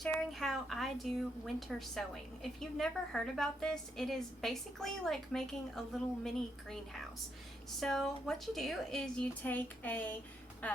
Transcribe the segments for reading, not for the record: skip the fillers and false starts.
sharing how I do winter sowing. If you've never heard about this, it is basically like making a little mini greenhouse. So what you do is you take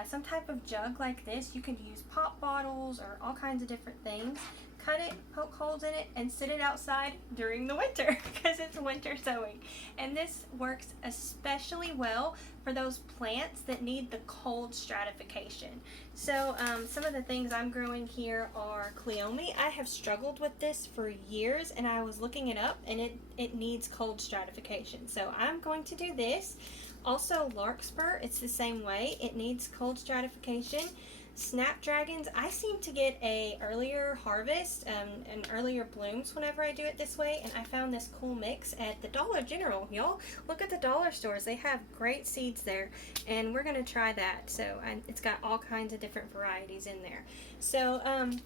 some type of jug like this. You could use pop bottles or all kinds of different things. Cut it, poke holes in it, and sit it outside during the winter because it's winter sowing. And this works especially well for those plants that need the cold stratification. So some of the things I'm growing here are cleome. I have struggled with this for years, and I was looking it up, and it needs cold stratification. So I'm going to do this. Also larkspur, it's the same way. It needs cold stratification. Snapdragons, I seem to get a earlier harvest and earlier blooms whenever I do it this way, and I found this cool mix at the Dollar General. Y'all look at the dollar stores, they have great seeds there, and we're gonna try that. So it's got all kinds of different varieties in there. So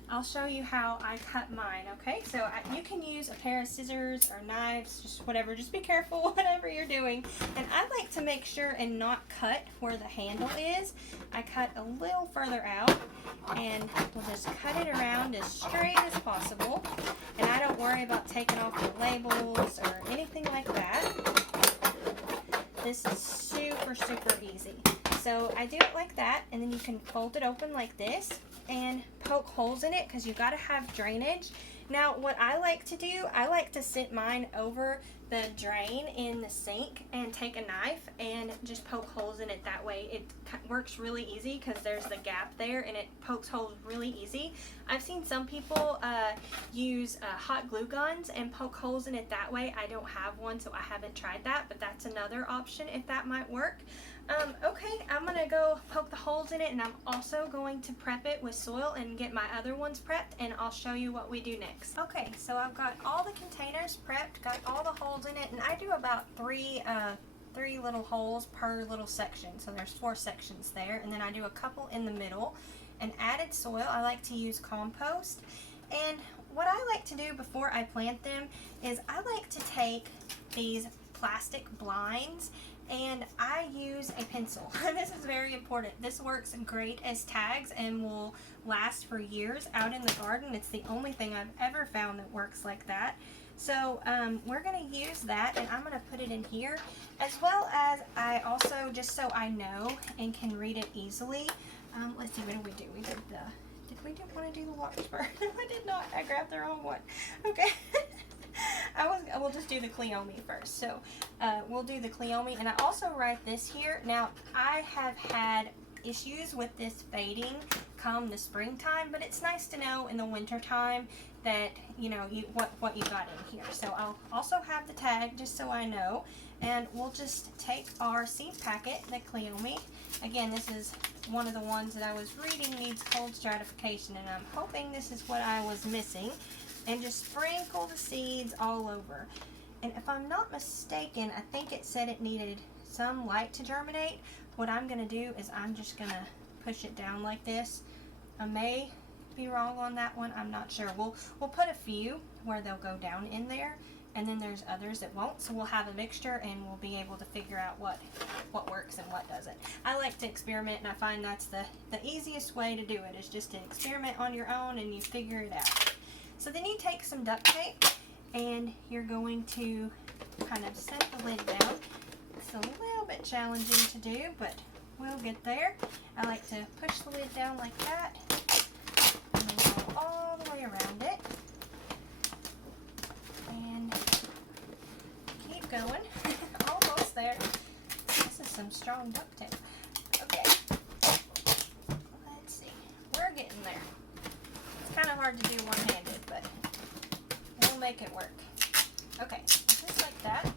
I'll show you how I cut mine. Okay, so you can use a pair of scissors or knives, just whatever, just be careful whatever you're doing. And I like to make sure and not cut where the handle is. I cut a little further out, and we'll just cut it around as straight as possible. And I don't worry about taking off the labels or anything like that. This is super, super easy. So I do it like that, and then you can fold it open like this and poke holes in it because you got to have drainage. Now what I like to do, I like to sit mine over the drain in the sink and take a knife and just poke holes in it that way. It works really easy because there's the gap there and it pokes holes really easy. I've seen some people use hot glue guns and poke holes in it that way. I don't have one, so I haven't tried that, but that's another option if that might work. Okay, I'm gonna go poke the holes in it, and I'm also going to prep it with soil and get my other ones prepped, and I'll show you what we do next. Okay, so I've got all the containers prepped, got all the holes in it, and I do about three little holes per little section. So there's 4 sections there, and then I do a couple in the middle. And added soil, I like to use compost. And what I like to do before I plant them is I like to take these plastic blinds and I use a pencil. This is very important. This works great as tags and will last for years out in the garden. It's the only thing I've ever found that works like that. So we're going to use that, and I'm going to put it in here, as well as I also, just so I know and can read it easily. Let's see, what did we do? We did we want to do the larkspur? I did not. I grabbed the wrong one. Okay. We'll just do the cleome first. So we'll do the cleome, and I also write this here. Now I have had issues with this fading come the springtime, but it's nice to know in the winter time that you know what you got in here. So I'll also have the tag just so I know, and we'll just take our seed packet, the cleome. Again, this is one of the ones that I was reading needs cold stratification, and I'm hoping this is what I was missing. And just sprinkle the seeds all over. And if I'm not mistaken, I think it said it needed some light to germinate. What I'm going to do is I'm just going to push it down like this. I may be wrong on that one. I'm not sure. We'll put a few where they'll go down in there, and then there's others that won't. So we'll have a mixture, and we'll be able to figure out what works and what doesn't. I like to experiment, and I find that's the easiest way to do it, is just to experiment on your own and you figure it out. So then you take some duct tape and you're going to kind of set the lid down. It's a little bit challenging to do, but we'll get there. I like to push the lid down like that and then go all the way around it. And keep going. Almost there. This is some strong duct tape. Okay. Let's see. We're getting there. It's kind of hard to do one-handed, but we'll make it work. Okay, just like that.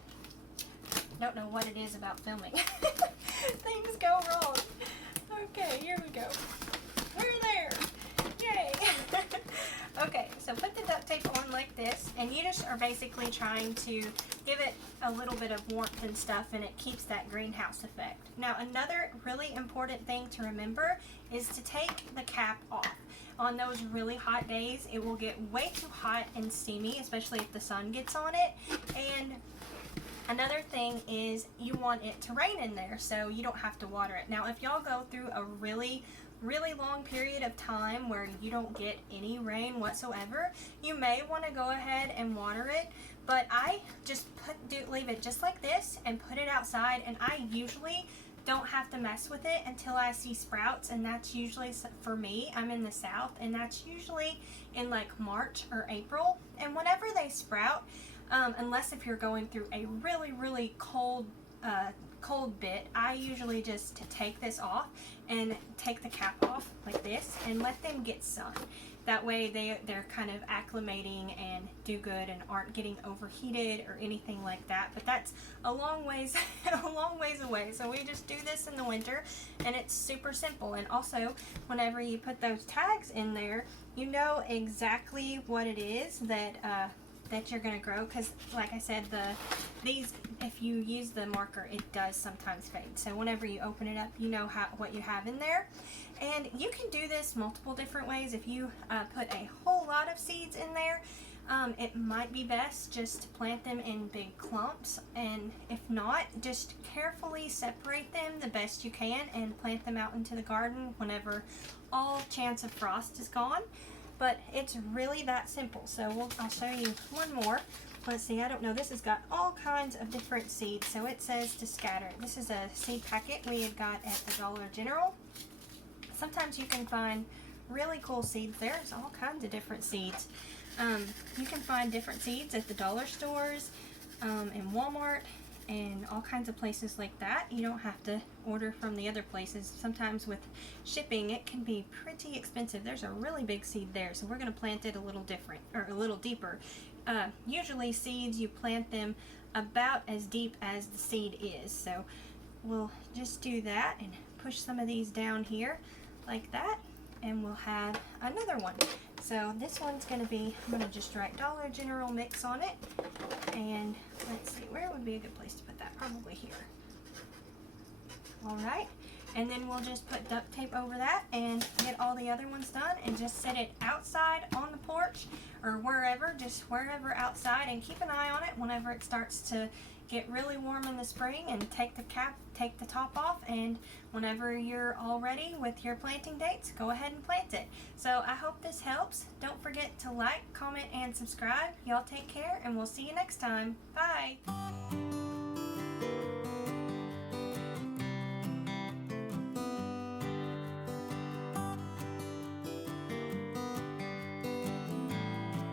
Don't know what it is about filming. Things go wrong. Okay, here we go. We're there. Yay. Okay, so put the duct tape on like this, and you just are basically trying to give it a little bit of warmth and stuff, and it keeps that greenhouse effect. Now, another really important thing to remember is to take the cap off. On those really hot days, it will get way too hot and steamy, especially if the sun gets on it. And another thing is you want it to rain in there so you don't have to water it. Now, if y'all go through a really really long period of time where you don't get any rain whatsoever, you may want to go ahead and water it. But I just leave it just like this and put it outside, and I usually don't have to mess with it until I see sprouts, and that's usually, for me, I'm in the south, and that's usually in like March or April. And whenever they sprout, unless if you're going through a really cold bit, I usually just take this off and take the cap off like this and let them get sun. That way they're kind of acclimating and do good and aren't getting overheated or anything like that. But that's a long ways away. So we just do this in the winter, and it's super simple. And also, whenever you put those tags in there, you know exactly what it is that you're going to grow, because like I said, these, if you use the marker, it does sometimes fade. So whenever you open it up, you know what you have in there. And you can do this multiple different ways. If you put a whole lot of seeds in there, it might be best just to plant them in big clumps, and if not, just carefully separate them the best you can and plant them out into the garden whenever all chance of frost is gone. But it's really that simple. So I'll show you one more. Let's see, I don't know, this has got all kinds of different seeds. So it says to scatter. This is a seed packet we had got at the Dollar General. Sometimes you can find really cool seeds. There's all kinds of different seeds. You can find different seeds at the dollar stores, in Walmart, and all kinds of places like that. You don't have to order from the other places. Sometimes with shipping, it can be pretty expensive. There's a really big seed there, so we're going to plant it a little different, or a little deeper. Usually seeds, you plant them about as deep as the seed is. So we'll just do that and push some of these down here like that, and we'll have another one. So this one's going to be, I'm going to just write Dollar General Mix on it, and let's see, where would be a good place to put that? Probably here. Alright, and then we'll just put duct tape over that and get all the other ones done, and just set it outside on the porch or wherever, just wherever outside, and keep an eye on it whenever it starts to get really warm in the spring, and take the top off, and whenever you're all ready with your planting dates, go ahead and plant it. So I hope this helps. Don't forget to like, comment, and subscribe. Y'all take care, and we'll see you next time. Bye!